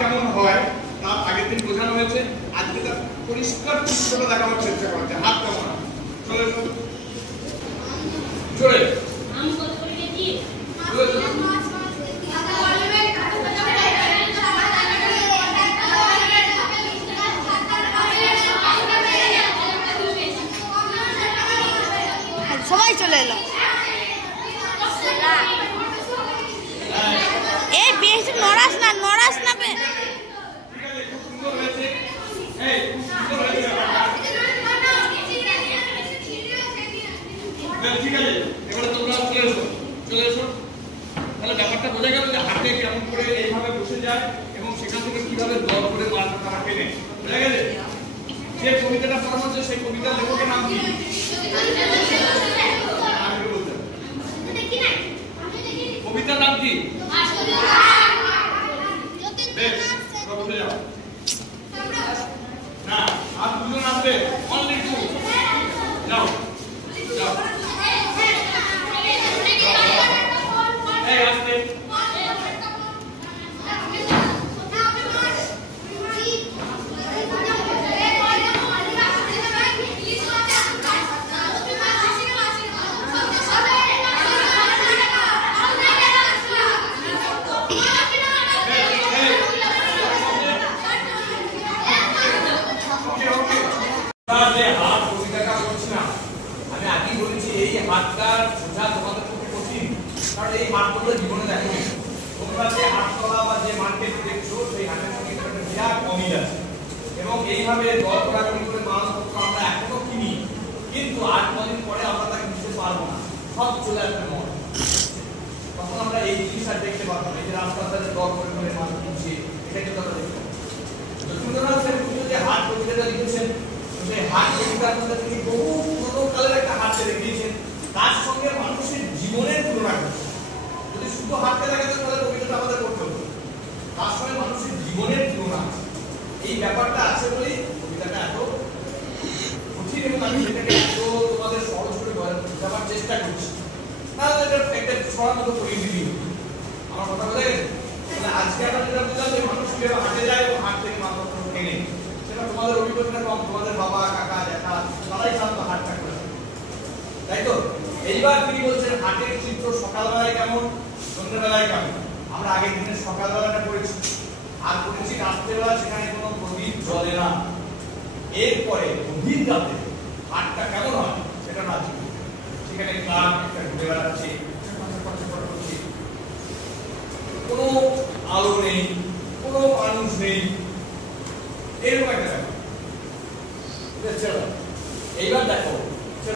কেমন হয় তার আগের দিন বোঝানো হয়েছে। আজকে তার পরিষ্কার চিত্রটা দেখানোর চেষ্টা করা হচ্ছে। হাত কেমন হয় চলে চলে সবাই চলে এলো। এই বেশি নড়াস না ঠিক আছে, এবারে তোমরা চলে এসো। তাহলে ব্যাপারটা বোঝা গেল যে হাতে কেমন করে এইভাবে বসে যায় এবং সেখান থেকে কিভাবে দর করে মাছটা তারা কেনে। বোঝা গেছে? যে কবিতাটা পড়ানো হচ্ছে সেই কবিতার লেখকের নাম কি? কবিতার নাম কি? বেশ, বসে যাও। না, আর দুজন আসবে, অনলি টু। যাও যাও। এই আসবে। আমি আগেই বলেছি এই হাতটা বোঝা তোমাদের পক্ষে কঠিন, কারণ এই হাতগুলো জীবনে দেখো তোমরা যে হাততলা বা যে মার্কেট দেখছো সেই হাতের সঙ্গে একটা বিরাট অমিল আছে এবং এইভাবে দর করাকরি করে মালপত্র আমরা এখনো কিনি, কিন্তু 8-9 দিন পরে আমরা তাকে নিতে পারবো না, সব চলে আসবে মন। তখন আমরা এই জিনিস আর দেখতে পারবো না। এই যে রাস্তাতে দর করে করে মাল কিনছে, এটা কিন্তু আমরা দেখতে পাবো। সুন্দরভাবে সেন যে হাত কবিতাটা লিখেছেন, সেই হাত কবিতার মধ্যে তিনি বহু পুরোনো কালের একটা হাতকে দেখিয়েছেন, তার সঙ্গে মানুষের জীবনের তুলনা করছেন। যদি শুধু হাতকে দেখাতেন তাহলে কবিতাটা আমাদের পড়তে হতো, তার সঙ্গে মানুষের জীবনের তুলনা আছে। এই ব্যাপারটা আছে বলেই কবিতাটা এত কঠিন এবং আমি সেটাকে এত তোমাদের সহজ করে বোঝাবার চেষ্টা করছি। তাহলে এটা একটা ছড়ার মতো পড়িয়ে দিবি। আমার কথা বলে মানে আজকে আমরা যেটা বুঝলাম যে মানুষ কিভাবে হাঁটে যায় এবং হাট থেকে মালপত্র কেনে, সেটা তোমাদের অভিজ্ঞতা কম, তোমাদের বাবা কাকা জ্যাঠা তারাই সাধারণত হাটটা করে, তাই তো? এইবার তিনি বলছেন হাটের চিত্র সকালবেলায় কেমন, সন্ধ্যাবেলায় কেমন। আমরা আগের দিনের সকালবেলাটা করেছি, আর করেছি রাত্রেবেলা, সেখানে কোনো প্রদীপ জ্বলে না। এরপরে গভীর রাতে হাটটা কেমন হয় সেটা না ছিল, সেখানে কাক একটা ঘুরে বেড়াচ্ছে, কোনো আলো নেই, কোনো মানুষ নেই, এরকম একটা ব্যাপার। এইবার দেখো